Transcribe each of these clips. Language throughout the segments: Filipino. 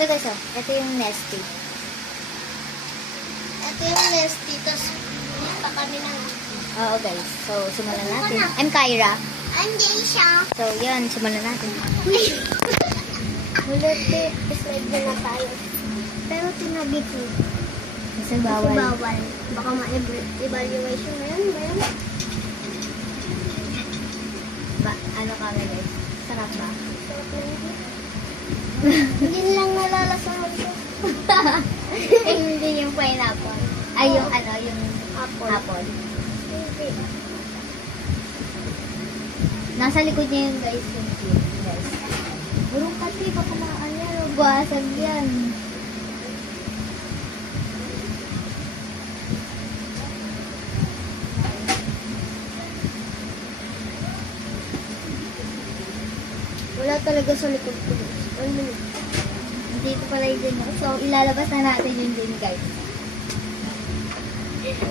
Ito guys, oh. Ito yung Nesty. Ito yung Nesty, tapos hindi pa kami ng... Oo guys. So, simulan natin. I'm Kyra. I'm Jaisha. So, yun. Simulan natin. Hulati, slide na tayo. Pero tinagit mo. Kasi bawal. Bawal. Baka ma-evaluation na yan. Ba yan? Ano kami guys? Sarap ba? Sarap na yun. Hindi lang nalalasahan ko. Eh, hindi yung pineapple. Ay, yung ano, yung apple. Hindi. Nasa likod niya yung guys, yung cute, guys. Burong kasi, baka maano, basag yan. Wala talaga sa likod ko. Ano? Dito pala yung din. So, ilalabas na natin yung din, guys.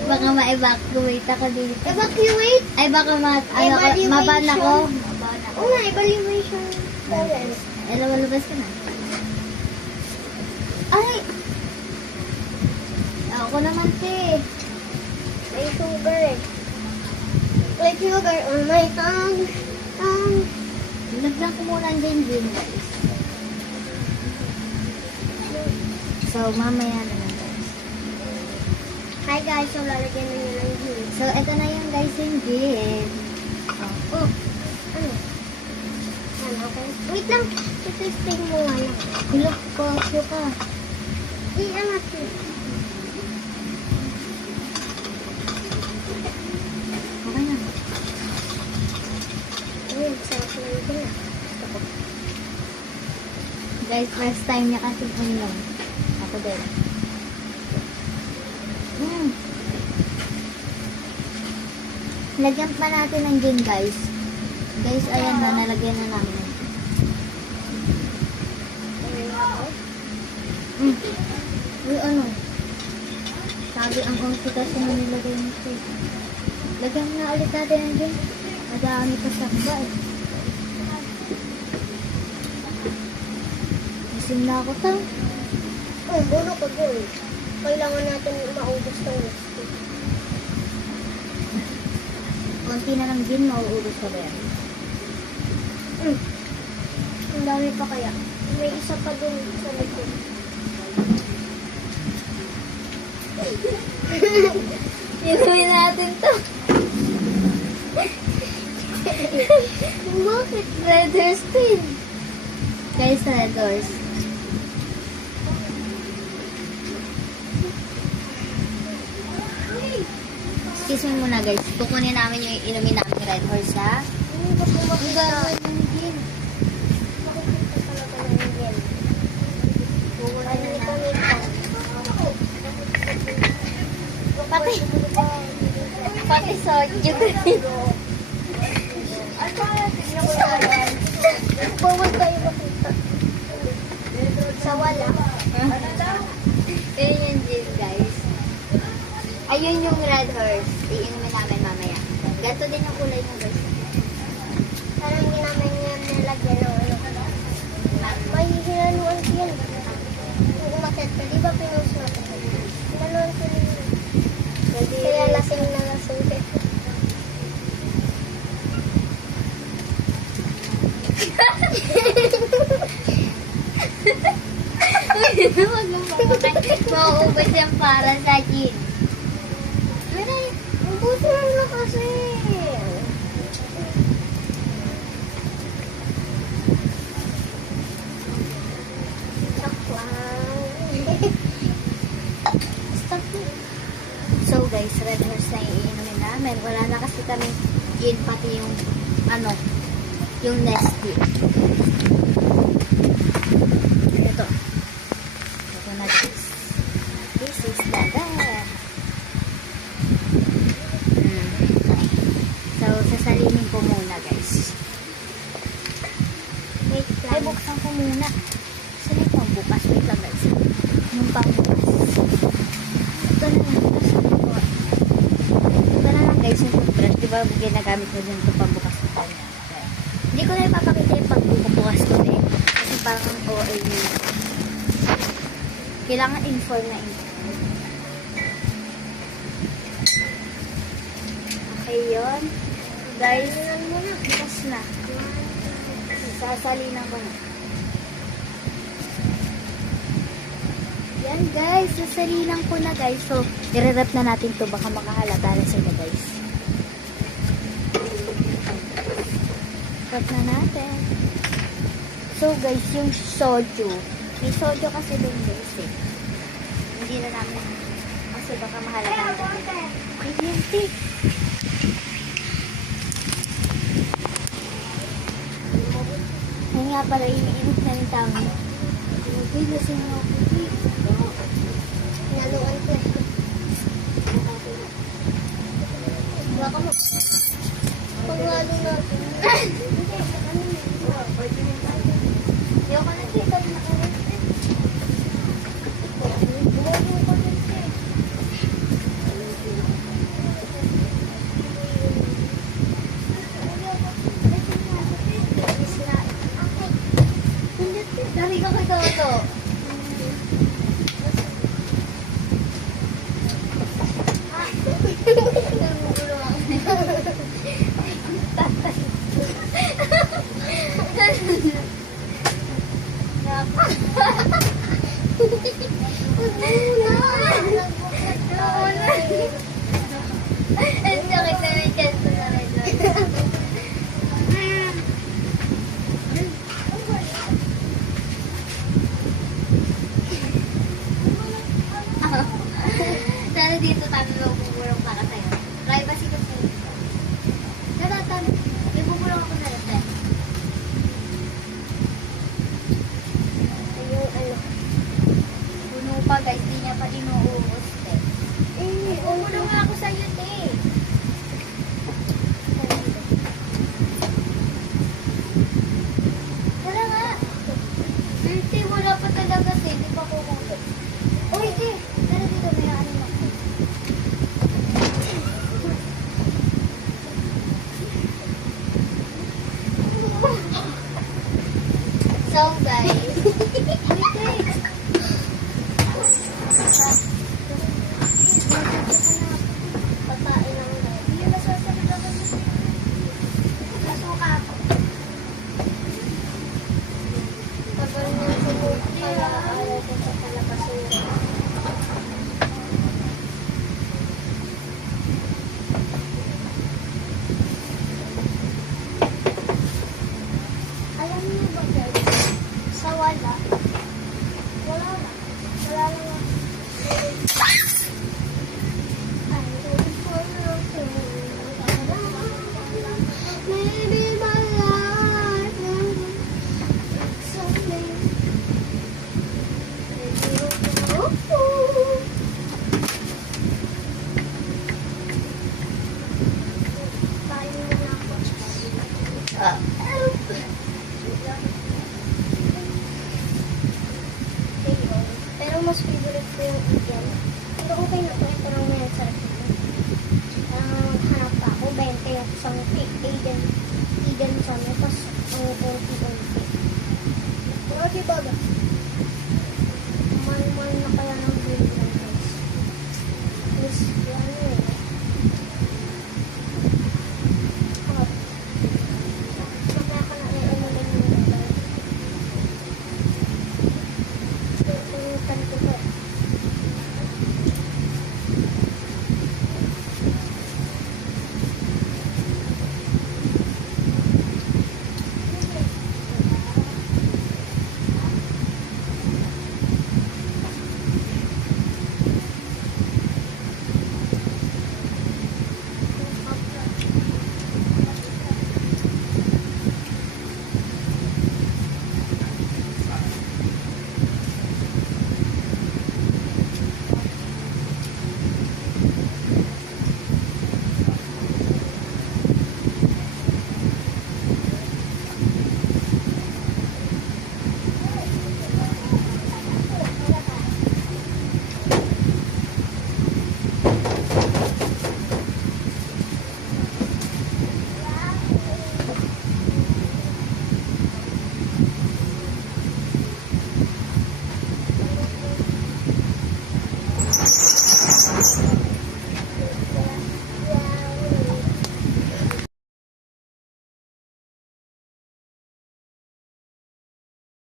Baka ma-evacuate ako dito. Evacuate? Ay, baka Evaluation. maban ako. Maban ako. Oo nga, evaluation. Talent. Eh, lumabas ka na. Ay! Ako naman, te. May sugar eh. May sugar on my tongue. Naglang ko muna ang din, guys. So, mamaya na lang, guys. Hi guys, so lalagyan na nyo ng gin. So, eto na yung guys yung gin. Oh, ano? Ano, okay? Wait lang, testing mo nga lang. Hilok ko, ka. I-angat mo. Okay na. Ayun, sarap na yung gin ah. Guys, first time niya kasi uminom. Ako din. Lagyan pa natin ng gin, guys. Guys, ayan na, nalagyan na namin. Ayun ako. Uy, ano? Sabi ang konti kasi na nilagay nito. Lagyan na ulit natin ng gin. Madami pa sa ba eh. Isim na ako to. Oh, bono ko boy. Kailangan natin maubos ng whiskey. Konti na ng gin, mauubos ka ba yan? Ang dami pa kaya. May isa pa dun sa likod. Inumin natin to. Bakit? Red Horse Twin. Guys, Red Horse. Excuse me muna guys. Kukunin namin yung inumin namin Red Horse ha. Hindi ba pumakita? Ang gagawin ng gin. Makikita talaga ng gin. Kukunin na namin. Pati soju. Bawal tayo makita. Sa wala. Pero yung gin guys. Ayun yung Red Horse. Iinumin namin mamaya. Ganto din yung kulay ng guys. Parang hindi namin yan nilagyan ng ano. May hinaluan ko yan. Kung umakyat ka, di ba pinost natin? Hinaluan ko rin yun. Kaya lasing na lasing ka. Mauubos yan para sa gin. Ubusin mo na kasi. Joke lang. Stop mo. So guys, Red Horse na iinumin namin. Wala na kasi kami gin, pati yung ano, yung Nesty. Ito. Ito na guys. This is the best. So, sasalinin ko muna guys. Wait Ay, lang. buksan ko muna. Saan yung pambukas? Wait lang guys. Yung pambukas. Ito na yan. Ito na lang guys yung toothbrush. Diba ginagamit mo dyan ito pambukas ko kanya. Hindi ko na ipapakita yung pagbubukas ko eh. Kasi parang OA yun. Kailangan inform na inform. Okay, yun. Guys, bukas na. Sasalinan ko na. Yan guys, sasalinan ko na guys. So, i-rep na natin to. Baka makahalata na sila guys. Rep na natin. So guys, yung soju. May soju kasi doon guys eh. Hindi na namin. Kasi baka mahalata natin. Ay, yan tea. Ay nga pala, iniinit na rin tama. Okay, lasing mo ako. Naluan ko eh. Baka mo. Panghalo natin. Ayoko na kita na nakaroon. Dari ka kay Toto. Ang sakit na ng chest ko na rin. Sana dito tayo bubulong para sa'yo. Privacy kasi. Naratan, ibubulong ako na rin. Yung ano. Puno pa guys, di niya pa inuubos. Bubulong nga ako sa'yo, te. Tara nga. Te, wala pa talaga, te. Di pa kukulit. Uy, te. Tara dito, may ano na. So, guys. Patae lang daw. Hindi ba sasabi ako dito? Nasuka ako. Tagal niya siguro pala ayaw ko sa palabasura. Alam niyo ba guys, sa wala lang. Wala lang ako. Maybe my life someday. Pero mas favorite ko yung Eden. Pero okay na po, ito lang may sarap naman. Hanap pa ako, 20 yung isang Eden sa tapos ang